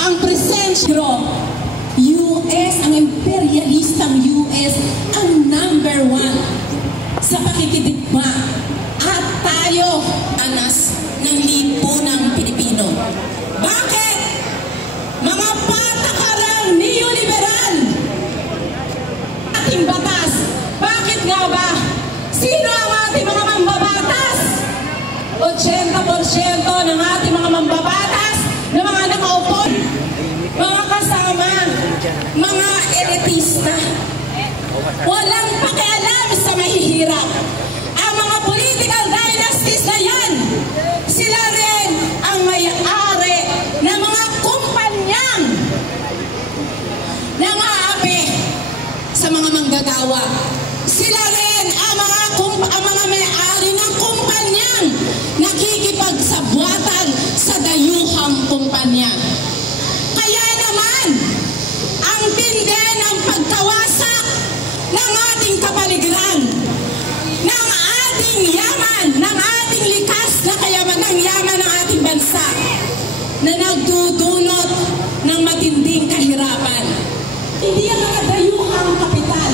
ang presensya. US, ang imperialistang US, ang #1 sa pakikidigma. At tayo, anas ng lipunang Pilipino. Bakit? Mga patakarang neoliberal. Ating batas. Bakit nga ba? Sino ang ating mga mambabatas? 80% ng ating mga mambabatas na mga nakaupo, mga kasama, mga elitista. Walang pakialam sa mahihirap. Ang mga political dynasties na yan, sila rin ang may-ari ng mga kumpanyang nangaapi sa mga manggagawa. Sila rin ang mga may-ari ng kumpanyang nakikipagsabwatan sa dayuhang kumpanya. Kaya naman, ang tindi ng pagkawasak ng ating kapaligiran, ng ating yaman, ng ating likas na kayaman, ng yaman ng ating bansa, na nagdudulot ng matinding kahirapan. Hindi ang mga dayuhang kapital